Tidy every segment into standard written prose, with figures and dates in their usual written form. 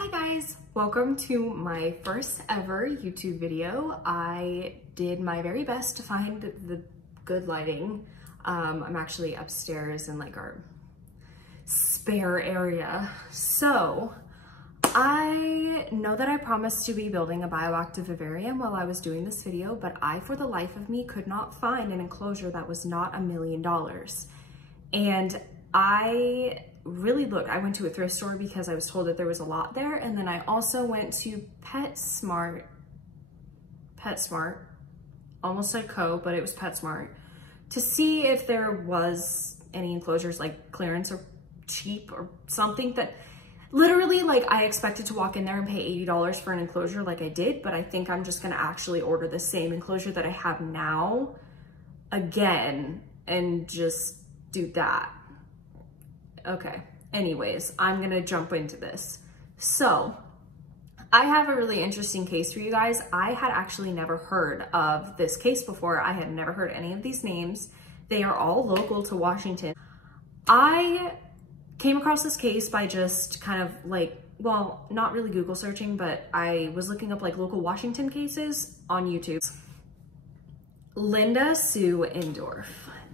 Hi guys, welcome to my first ever YouTube video. I did my very best to find the good lighting. I'm actually upstairs in like our spare area. So I know that I promised to be building a bioactive vivarium while I was doing this video, but I, for the life of me, could not find an enclosure that was not $1 million. And I really looked. I went to a thrift store because I was told that there was a lot there. And then I also went to PetSmart, almost said Co, but it was PetSmart, to see if there was any enclosures like clearance or cheap or something that literally, like, I expected to walk in there and pay $80 for an enclosure like I did, but I think I'm just gonna actually order the same enclosure that I have now again and just do that. Okay, anyways, I'm gonna jump into this. So I have a really interesting case for you guys. I had actually never heard of this case before. I had never heard any of these names. They are all local to Washington. I came across this case by just kind of like, well, not really Google searching, but I was looking up like local Washington cases on YouTube. Linda Sue Endorf.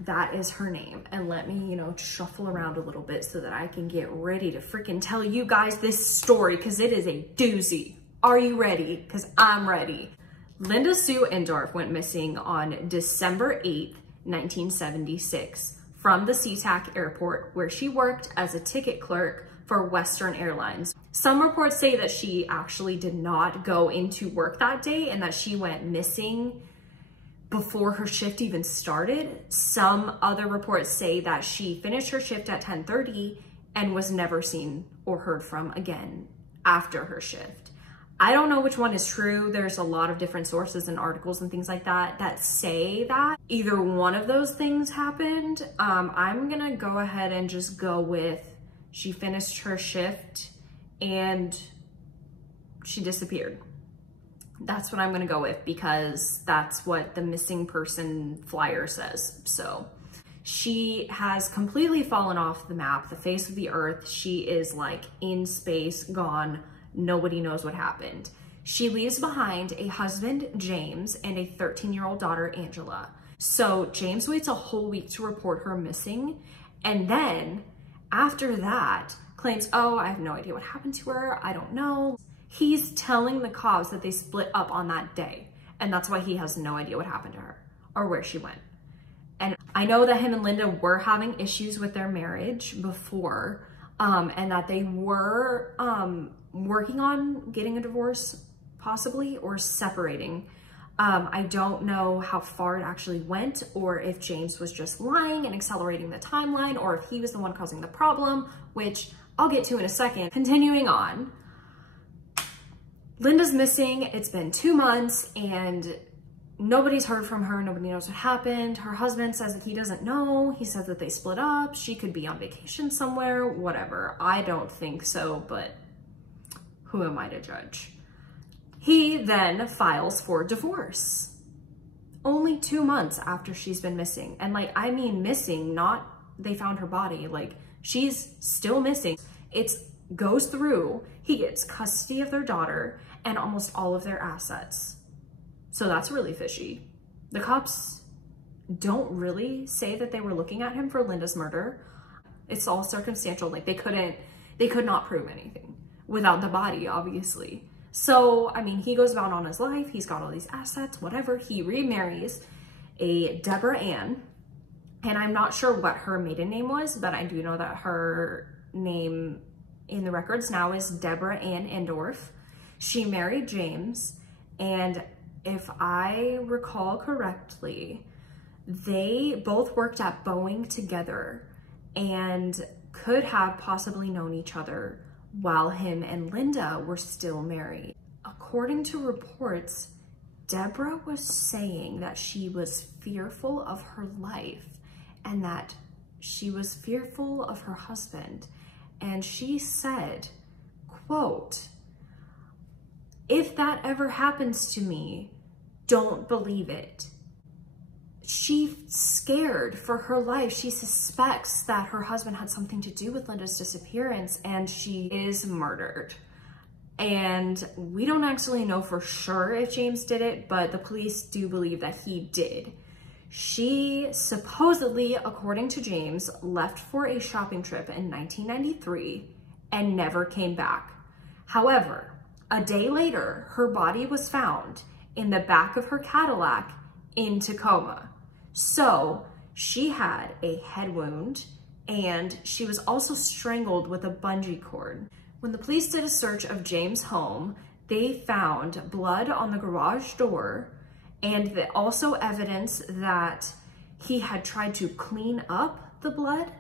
That is her name. And let me, shuffle around a little bit so that I can get ready to freaking tell you guys this story, because it is a doozy. Are you ready? Because I'm ready. Linda Sue Endorf went missing on December 8th, 1976 from the SeaTac airport, where she worked as a ticket clerk for Western Airlines. Some reports say that she actually did not go into work that day and that she went missing before her shift even started. Some other reports say that she finished her shift at 10:30 and was never seen or heard from again after her shift. I don't know which one is true. There's a lot of different sources and articles and things like that that say that either one of those things happened. I'm gonna go ahead and just go with she finished her shift and she disappeared. That's what I'm gonna go with because that's what the missing person flyer says. So she has completely fallen off the map, the face of the earth. She is like in space, gone. Nobody knows what happened. She leaves behind a husband, James, and a 13-year-old daughter, Angela. So James waits a whole week to report her missing. And then after that claims, oh, I have no idea what happened to her. I don't know. He's telling the cops that they split up on that day. And that's why he has no idea what happened to her or where she went. And I know that him and Linda were having issues with their marriage before, and that they were working on getting a divorce possibly or separating. I don't know how far it actually went or if James was just lying and accelerating the timeline or if he was the one causing the problem, which I'll get to in a second. Continuing on. Linda's missing. It's been 2 months and nobody's heard from her. Nobody knows what happened. Her husband says that he doesn't know. He says that they split up. She could be on vacation somewhere, whatever. I don't think so, but who am I to judge? He then files for divorce. Only 2 months after she's been missing. And like, I mean missing, not they found her body. Like, she's still missing. It's goes through, he gets custody of their daughter and almost all of their assets. So that's really fishy. The cops don't really say that they were looking at him for Linda's murder. It's all circumstantial. Like they could not prove anything without the body, obviously. So, I mean, he goes about on his life. He's got all these assets, whatever. He remarries a Deborah Ann. And I'm not sure what her maiden name was, but I do know that her name in the records now is Deborah Ann Endorf. She married James, and if I recall correctly, they both worked at Boeing together and could have possibly known each other while him and Linda were still married. According to reports, Deborah was saying that she was fearful of her life and that she was fearful of her husband. And she said, quote, "If that ever happens to me, don't believe it." She's scared for her life. She suspects that her husband had something to do with Linda's disappearance and she is murdered. And we don't actually know for sure if James did it, but the police do believe that he did. She supposedly, according to James, left for a shopping trip in 1993 and never came back. However, a day later, her body was found in the back of her Cadillac in Tacoma. So she had a head wound and she was also strangled with a bungee cord. When the police did a search of James' home, they found blood on the garage door and also evidence that he had tried to clean up the blood.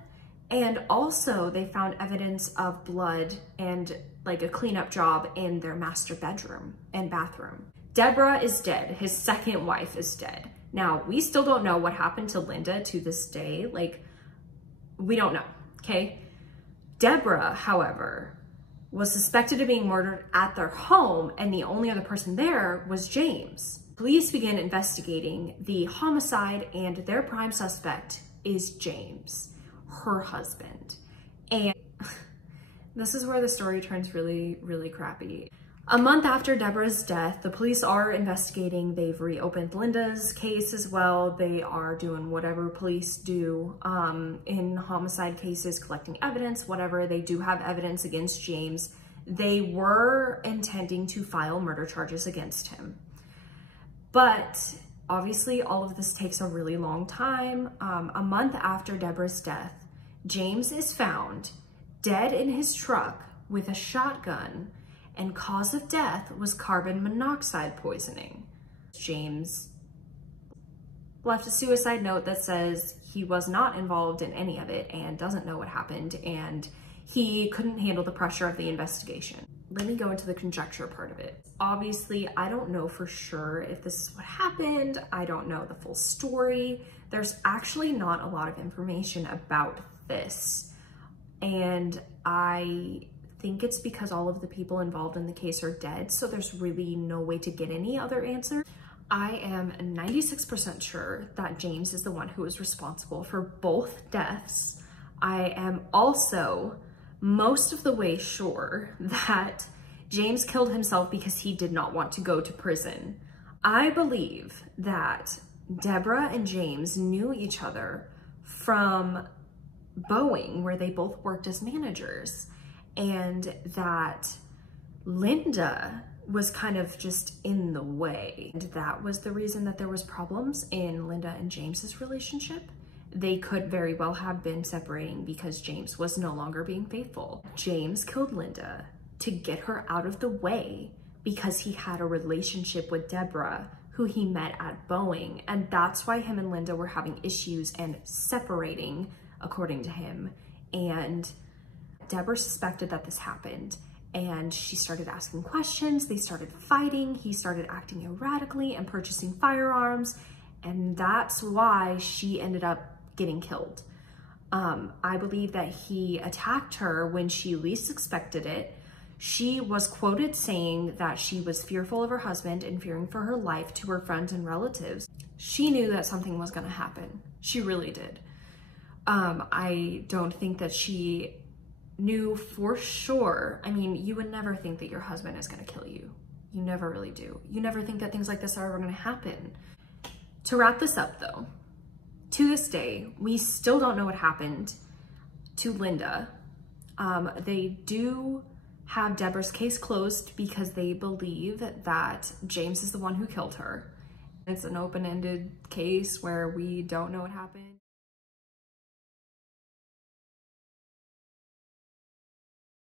And also they found evidence of blood and like a cleanup job in their master bedroom and bathroom. Deborah is dead. His second wife is dead. Now, we still don't know what happened to Linda to this day. Like, we don't know, okay? Deborah, however, was suspected of being murdered at their home, and the only other person there was James. Police began investigating the homicide, and their prime suspect is James, her husband. And this is where the story turns really, really crappy. A month after Deborah's death, the police are investigating. They've reopened Linda's case as well. They are doing whatever police do in homicide cases, collecting evidence, whatever. They do have evidence against James. They were intending to file murder charges against him. But obviously all of this takes a really long time. A month after Deborah's death, James is found dead in his truck with a shotgun, and cause of death was carbon monoxide poisoning. James left a suicide note that says he was not involved in any of it and doesn't know what happened, and he couldn't handle the pressure of the investigation. Let me go into the conjecture part of it. Obviously, I don't know for sure if this is what happened. I don't know the full story. There's actually not a lot of information about this. And I think it's because all of the people involved in the case are dead, so there's really no way to get any other answer. I am 96% sure that James is the one who is responsible for both deaths. I am also most of the way sure that James killed himself because he did not want to go to prison. I believe that Deborah and James knew each other from Boeing, where they both worked as managers, and that Linda was kind of just in the way. And that was the reason that there was problems in Linda and James's relationship. They could very well have been separating because James was no longer being faithful. James killed Linda to get her out of the way because he had a relationship with Deborah, who he met at Boeing. And that's why him and Linda were having issues and separating, according to him. And Deborah suspected that this happened, and she started asking questions. They started fighting. He started acting erratically and purchasing firearms, and that's why she ended up getting killed. I believe that he attacked her when she least expected it. She was quoted saying that she was fearful of her husband and fearing for her life to her friends and relatives. She knew that something was going to happen. She really did. I don't think that she knew for sure. I mean, you would never think that your husband is going to kill you. You never really do. You never think that things like this are ever going to happen. To wrap this up though, to this day, we still don't know what happened to Linda. They do have Deborah's case closed because they believe that James is the one who killed her. It's an open-ended case where we don't know what happened.